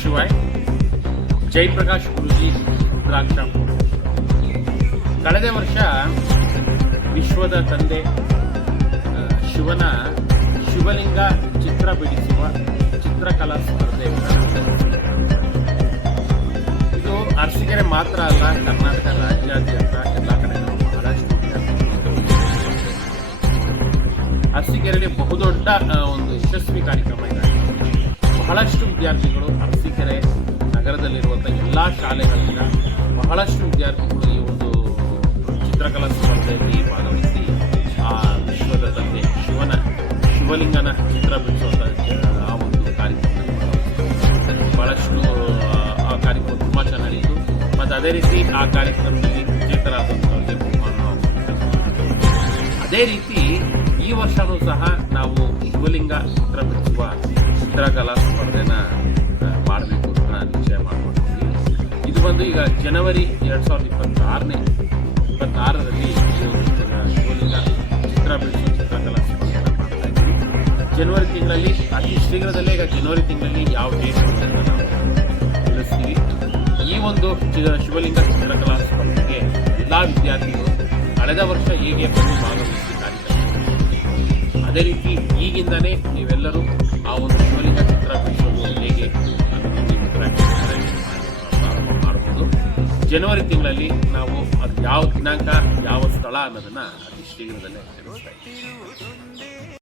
ಶಿವಾಯ್ ಜಯಪ್ರಕಾಶ್ ಗುರುಜಿ, ರುದ್ರಾಕ್ಷ ಕಳೆದ ವರ್ಷ ವಿಶ್ವದ ತಂದೆ ಶಿವನ ಶಿವಲಿಂಗ ಚಿತ್ರ ಬಿಡಿಸುವ ಚಿತ್ರಕಲಾ ಸ್ಪರ್ಧೆ. ಇದು ಅರಸೀಕೆರೆ ಮಾತ್ರ ಅಲ್ಲ, ಕರ್ನಾಟಕ ರಾಜ್ಯಾದ್ಯಂತ ಎಲ್ಲ ಕಡೆ ಅರಸೀಕೆರೆಯಲ್ಲಿ ಬಹುದೊಡ್ಡ ಒಂದು ಯಶಸ್ವಿ ಕಾರ್ಯಕ್ರಮ ಇದಾಗಿದೆ. ಬಹಳಷ್ಟು ವಿದ್ಯಾರ್ಥಿಗಳು ಅರಸೀಕೆರೆ ನಗರದಲ್ಲಿರುವಂಥ ಎಲ್ಲ ಶಾಲೆಗಳಿಂದ ಬಹಳಷ್ಟು ವಿದ್ಯಾರ್ಥಿಗಳು ಈ ಒಂದು ಚಿತ್ರಕಲಾ ಸ್ಪರ್ಧೆಯಲ್ಲಿ ಭಾಗವಹಿಸಿ, ಆ ವಿಶ್ವದ ತಂದೆ ಶಿವನ, ಶಿವಲಿಂಗನ ಚಿತ್ರ ಬಿಡಿಸುವಂಥ ಆ ಒಂದು ಭಾಗವಹಿಸಿದ್ದಾರೆ. ಬಹಳಷ್ಟು, ಆ ಕಾರ್ಯಕ್ರಮ ತುಂಬ ಚೆನ್ನಾಗಿತ್ತು ಮತ್ತು ಅದೇ ರೀತಿ ಆ ಕಾರ್ಯಕ್ರಮದಲ್ಲಿ ವಿಜೇತರಾದಂಥವ್ರಿಗೆ ಬಹುಮಾನ ಅದೇ ರೀತಿ ಈ ವರ್ಷವೂ ಸಹ ನಾವು ಶಿವಲಿಂಗ ಚಿತ್ರ ಬಿಡಿಸುವ ಚಿತ್ರಕಲಾ ಬಂದು ಈಗ ಜನವರಿ ಎರಡು ಸಾವಿರದ ಇಪ್ಪತ್ತಾರನೇ ಇಪ್ಪತ್ತಾರರಲ್ಲಿ ಶಿವಲಿಂಗ ಚಿತ್ರ ಬಿಡಿಸುವ ಚಿತ್ರಕಲಾ ಮಾಡ್ತಾ ಇದ್ವಿ ಜನವರಿ ತಿಂಗಳಲ್ಲಿ, ಅತಿ ಶೀಘ್ರದಲ್ಲೇ ಈಗ ಜನವರಿ ತಿಂಗಳಲ್ಲಿ ಯಾವ ಡೇಟ್ ನಾವು ತಿಳಿಸ್ತೀವಿ. ಈ ಒಂದು ಶಿವಲಿಂಗ ಚಿತ್ರಕಲಾ ಸ್ಪರ್ಧೆಗೆ ಎಲ್ಲ ವಿದ್ಯಾರ್ಥಿಗಳು ಕಳೆದ ವರ್ಷ ಹೇಗೆ ಬಂದು ಭಾಗವಹಿಸಿದ್ದಾರೆ ಅದೇ ರೀತಿ ಈಗಿಂದನೇ ನೀವೆಲ್ಲರೂ ಆ ಒಂದು ಜನವರಿ ತಿಂಗಳಲ್ಲಿ ನಾವು ಅದು ಯಾವ ದಿನಾಂಕ ಯಾವ ಸ್ಥಳ ಅನ್ನೋದನ್ನ ಅತಿ ಶೀಘ್ರದಲ್ಲೇ ತಿಳಿಸ್ತಾ ಇದ್ದೀವಿ.